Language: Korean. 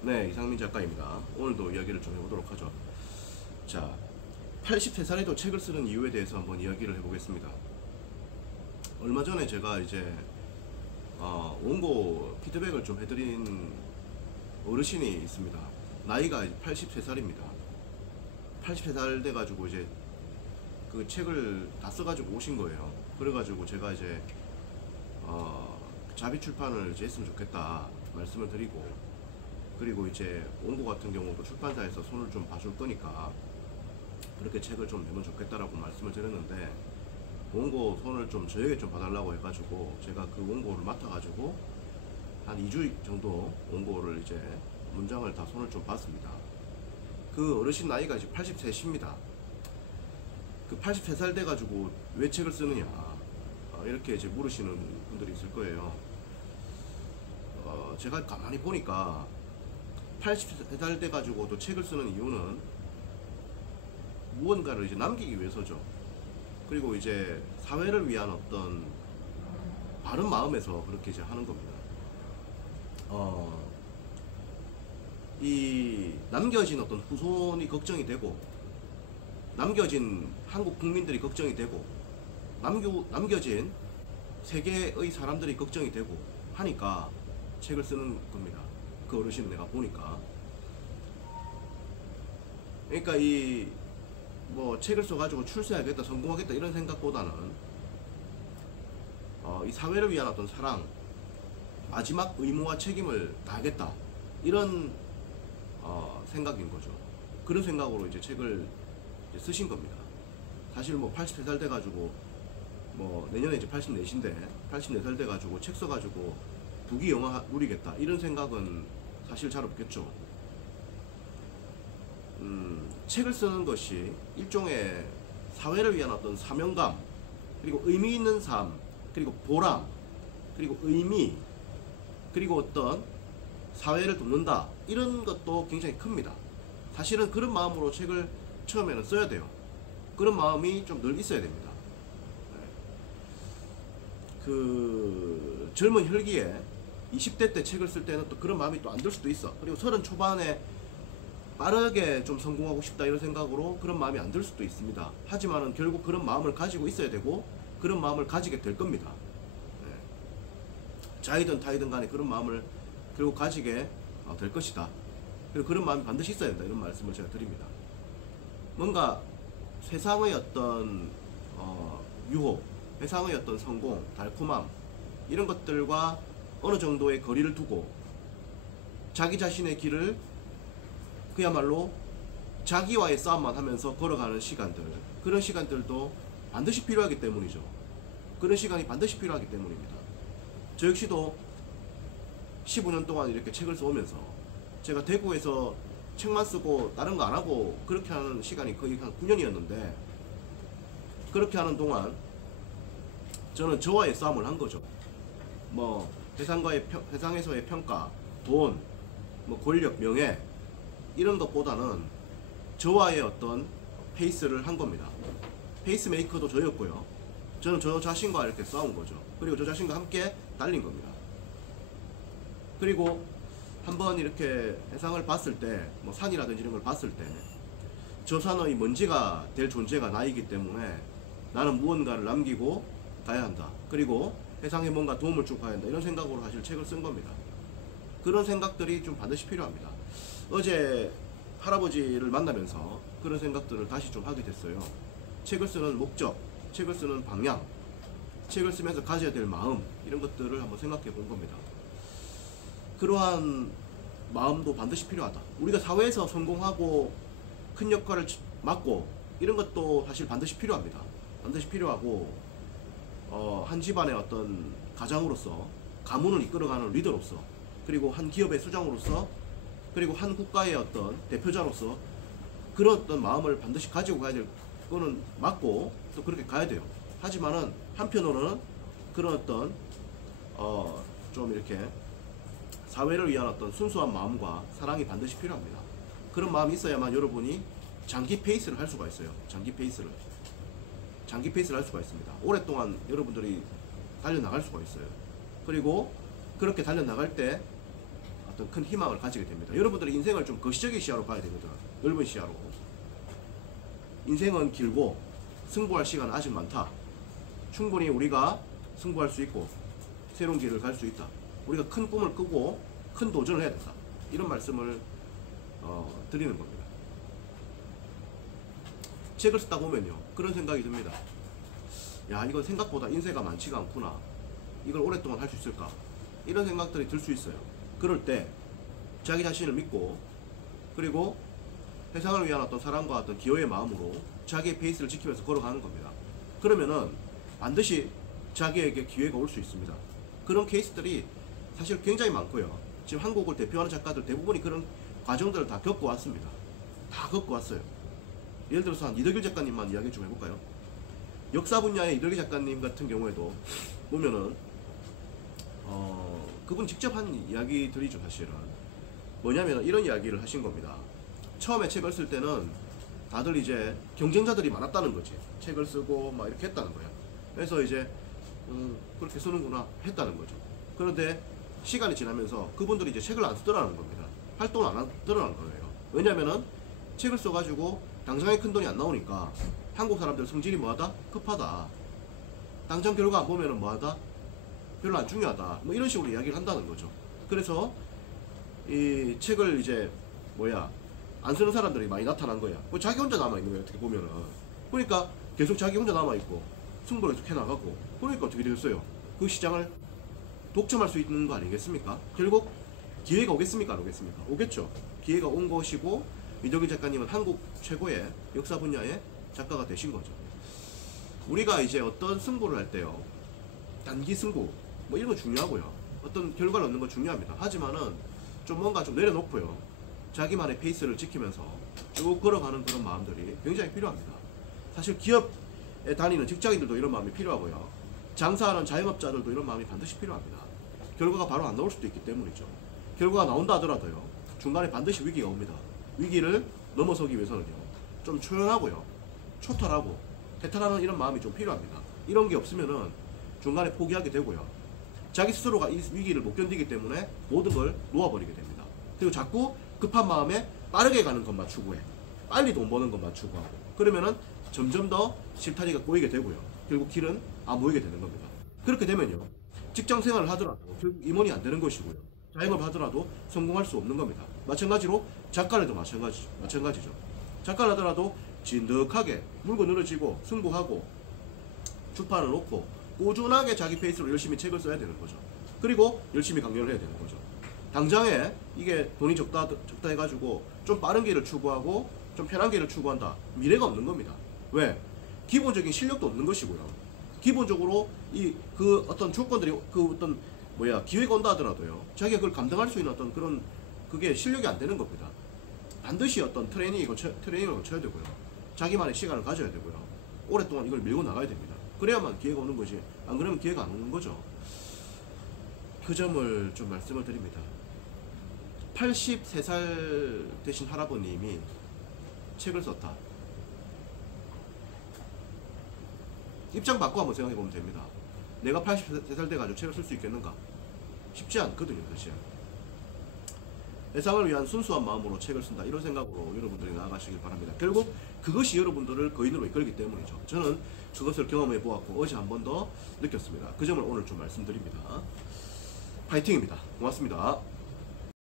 네, 이상민 작가입니다. 오늘도 이야기를 좀 해보도록 하죠. 자, 83살에도 책을 쓰는 이유에 대해서 한번 이야기를 해보겠습니다. 얼마 전에 제가 이제 원고 피드백을 좀 해드린 어르신이 있습니다. 나이가 83살입니다. 83살 돼가지고 이제 그 책을 다 써가지고 오신 거예요. 그래가지고 제가 이제 자비 출판을 이제 했으면 좋겠다 말씀을 드리고, 그리고 이제 원고 같은 경우도 출판사에서 손을 좀 봐줄 거니까 그렇게 책을 좀 내면 좋겠다라고 말씀을 드렸는데, 원고 손을 좀 저에게 좀 봐달라고 해가지고 제가 그 원고를 맡아가지고 한 2주 정도 원고를 이제 문장을 다 손을 좀 봤습니다. 그 어르신 나이가 이제 83입니다. 그 83살 돼가지고 왜 책을 쓰느냐 이렇게 이제 물으시는 분들이 있을 거예요. 제가 가만히 보니까 80살 돼가지고도 책을 쓰는 이유는 무언가를 이제 남기기 위해서죠. 그리고 이제 사회를 위한 어떤 바른 마음에서 그렇게 이제 하는 겁니다. 이 남겨진 어떤 후손이 걱정이 되고, 남겨진 한국 국민들이 걱정이 되고, 남겨진 세계의 사람들이 걱정이 되고 하니까 책을 쓰는 겁니다. 그 어르신을 내가 보니까. 그러니까 이 뭐 책을 써가지고 출세하겠다, 성공하겠다 이런 생각보다는 이 사회를 위한 어떤 사랑, 마지막 의무와 책임을 다하겠다 이런 생각인 거죠. 그런 생각으로 이제 책을 이제 쓰신 겁니다. 사실 뭐 83살 돼가지고 뭐 내년에 이제 84인데 84살 돼가지고 책 써가지고 부귀 영화 누리겠다 이런 생각은 사실 잘 없겠죠. 책을 쓰는 것이 일종의 사회를 위한 어떤 사명감, 그리고 의미 있는 삶, 그리고 보람, 그리고 의미, 그리고 어떤 사회를 돕는다 이런 것도 굉장히 큽니다. 사실은 그런 마음으로 책을 처음에는 써야 돼요. 그런 마음이 좀 늘 있어야 됩니다. 그 젊은 혈기에 20대 때 책을 쓸 때는 또 그런 마음이 또 안 들 수도 있어. 그리고 30 초반에 빠르게 좀 성공하고 싶다 이런 생각으로 그런 마음이 안 들 수도 있습니다. 하지만은 결국 그런 마음을 가지고 있어야 되고 그런 마음을 가지게 될 겁니다. 자이든 타이든 간에 그런 마음을 결국 가지게 될 것이다. 그리고 그런 마음이 반드시 있어야 된다 이런 말씀을 제가 드립니다. 뭔가 세상의 어떤 유혹, 세상의 어떤 성공, 달콤함 이런 것들과 어느 정도의 거리를 두고 자기 자신의 길을 그야말로 자기와의 싸움만 하면서 걸어가는 시간들, 그런 시간들도 반드시 필요하기 때문이죠. 그런 시간이 반드시 필요하기 때문입니다. 저 역시도 15년 동안 이렇게 책을 써오면서 제가 대구에서 책만 쓰고 다른 거 안 하고 그렇게 하는 시간이 거의 한 9년이었는데, 그렇게 하는 동안 저는 저와의 싸움을 한 거죠. 뭐 세상에서의 평가, 돈, 뭐 권력, 명예 이런 것보다는 저와의 어떤 페이스를 한 겁니다. 페이스메이커도 저였고요. 저는 저 자신과 이렇게 싸운 거죠. 그리고 저 자신과 함께 달린 겁니다. 그리고 한번 이렇게 세상을 봤을 때, 뭐 산이라든지 이런 걸 봤을 때, 저 산의 먼지가 될 존재가 나이기 때문에 나는 무언가를 남기고 가야 한다. 그리고 세상에 뭔가 도움을 주고 가야 한다. 이런 생각으로 사실 책을 쓴 겁니다. 그런 생각들이 좀 반드시 필요합니다. 어제 할아버지를 만나면서 그런 생각들을 다시 좀 하게 됐어요. 책을 쓰는 목적, 책을 쓰는 방향, 책을 쓰면서 가져야 될 마음, 이런 것들을 한번 생각해 본 겁니다. 그러한 마음도 반드시 필요하다. 우리가 사회에서 성공하고 큰 역할을 맡고 이런 것도 사실 반드시 필요합니다. 반드시 필요하고 한 집안의 어떤 가장으로서, 가문을 이끌어가는 리더로서, 그리고 한 기업의 수장으로서, 그리고 한 국가의 어떤 대표자로서 그런 어떤 마음을 반드시 가지고 가야 될 거는 맞고 또 그렇게 가야 돼요. 하지만은 한편으로는 그런 어떤 좀 이렇게 사회를 위한 어떤 순수한 마음과 사랑이 반드시 필요합니다. 그런 마음이 있어야만 여러분이 장기 페이스를 할 수가 있어요. 장기 페이스를 할 수가 있습니다. 오랫동안 여러분들이 달려나갈 수가 있어요. 그리고 그렇게 달려나갈 때 어떤 큰 희망을 가지게 됩니다. 여러분들의 인생을 좀 거시적인 시야로 봐야 되거든. 넓은 시야로. 인생은 길고 승부할 시간은 아직 많다. 충분히 우리가 승부할 수 있고 새로운 길을 갈 수 있다. 우리가 큰 꿈을 꾸고 큰 도전을 해야 된다. 이런 말씀을 드리는 겁니다. 책을 쓰다 보면요, 그런 생각이 듭니다. 야, 이건 생각보다 인쇄가 많지가 않구나. 이걸 오랫동안 할 수 있을까? 이런 생각들이 들 수 있어요. 그럴 때 자기 자신을 믿고, 그리고 세상을 위한 어떤 사랑과 어떤 기여의 마음으로 자기의 페이스를 지키면서 걸어가는 겁니다. 그러면은 반드시 자기에게 기회가 올 수 있습니다. 그런 케이스들이 사실 굉장히 많고요. 지금 한국을 대표하는 작가들 대부분이 그런 과정들을 다 겪고 왔습니다. 다 겪고 왔어요. 예를 들어서 한 이덕일 작가님만 이야기 좀 해볼까요? 역사 분야의 이덕일 작가님 같은 경우에도 보면은 그분 직접 한 이야기들이죠. 사실은 뭐냐면 이런 이야기를 하신 겁니다. 처음에 책을 쓸 때는 다들 이제 경쟁자들이 많았다는 거지. 책을 쓰고 막 이렇게 했다는 거야. 그래서 이제 그렇게 쓰는구나 했다는 거죠. 그런데 시간이 지나면서 그분들이 이제 책을 안 쓰더라는 겁니다. 활동을 안 하더라는 거예요. 왜냐면은 책을 써가지고 당장에 큰 돈이 안 나오니까 한국 사람들 성질이 뭐하다? 급하다. 당장 결과 안 보면은 뭐하다? 별로 안 중요하다. 뭐 이런 식으로 이야기를 한다는 거죠. 그래서 이 책을 이제 안 쓰는 사람들이 많이 나타난 거야. 뭐 자기 혼자 남아있는 거야, 어떻게 보면은. 그러니까 계속 자기 혼자 남아있고 승부를 계속 해나가고, 그러니까 어떻게 되겠어요? 그 시장을 독점할 수 있는 거 아니겠습니까? 결국 기회가 오겠습니까? 안 오겠습니까? 오겠죠. 기회가 온 것이고, 이덕일 작가님은 한국 최고의 역사 분야의 작가가 되신 거죠. 우리가 이제 어떤 승부를 할 때요, 단기 승부 뭐 이런 거 중요하고요, 어떤 결과를 얻는 건 중요합니다. 하지만은 좀 뭔가 좀 내려놓고요, 자기만의 페이스를 지키면서 쭉 걸어가는 그런 마음들이 굉장히 필요합니다. 사실 기업에 다니는 직장인들도 이런 마음이 필요하고요, 장사하는 자영업자들도 이런 마음이 반드시 필요합니다. 결과가 바로 안 나올 수도 있기 때문이죠. 결과가 나온다 하더라도요, 중간에 반드시 위기가 옵니다. 위기를 넘어서기 위해서는요, 좀 초연하고요, 초탈하고 태탈하는 이런 마음이 좀 필요합니다. 이런 게 없으면은 중간에 포기하게 되고요, 자기 스스로가 이 위기를 못 견디기 때문에 모든 걸 놓아버리게 됩니다. 그리고 자꾸 급한 마음에 빠르게 가는 것만 추구해, 빨리 돈 버는 것만 추구하고, 그러면은 점점 더 실타리가 꼬이게 되고요, 결국 길은 안 보이게 되는 겁니다. 그렇게 되면요, 직장 생활을 하더라도 결국 임원이 안 되는 것이고요, 자영업을 하더라도 성공할 수 없는 겁니다. 마찬가지로 작가라도 마찬가지죠. 작가를 하더라도 진득하게 물고 늘어지고 승부하고 출판을 놓고 꾸준하게 자기 페이스로 열심히 책을 써야 되는 거죠. 그리고 열심히 강연을 해야 되는 거죠. 당장에 이게 돈이 적다 해가지고 좀 빠른 길을 추구하고 좀 편한 길을 추구한다, 미래가 없는 겁니다. 왜? 기본적인 실력도 없는 것이고요, 기본적으로 그 어떤 조건들이 기회가 온다 하더라도요, 자기가 그걸 감당할 수 있는 어떤 그런 그게 실력이 안 되는 겁니다. 반드시 어떤 트레이닝을 거쳐야 되고요, 자기만의 시간을 가져야 되고요, 오랫동안 이걸 밀고 나가야 됩니다. 그래야만 기회가 오는 거지, 안 그러면 기회가 안 오는 거죠. 그 점을 좀 말씀을 드립니다. 83살 되신 할아버님이 책을 썼다. 입장 바꿔 한번 생각해 보면 됩니다. 내가 83살 돼가지고 책을 쓸 수 있겠는가? 쉽지 않거든요, 사실. 세상을 위한 순수한 마음으로 책을 쓴다, 이런 생각으로 여러분들이 나아가시길 바랍니다. 결국 그것이 여러분들을 거인으로 이끌기 때문이죠. 저는 그것을 경험해 보았고 어제 한 번 더 느꼈습니다. 그 점을 오늘 좀 말씀드립니다. 파이팅입니다. 고맙습니다.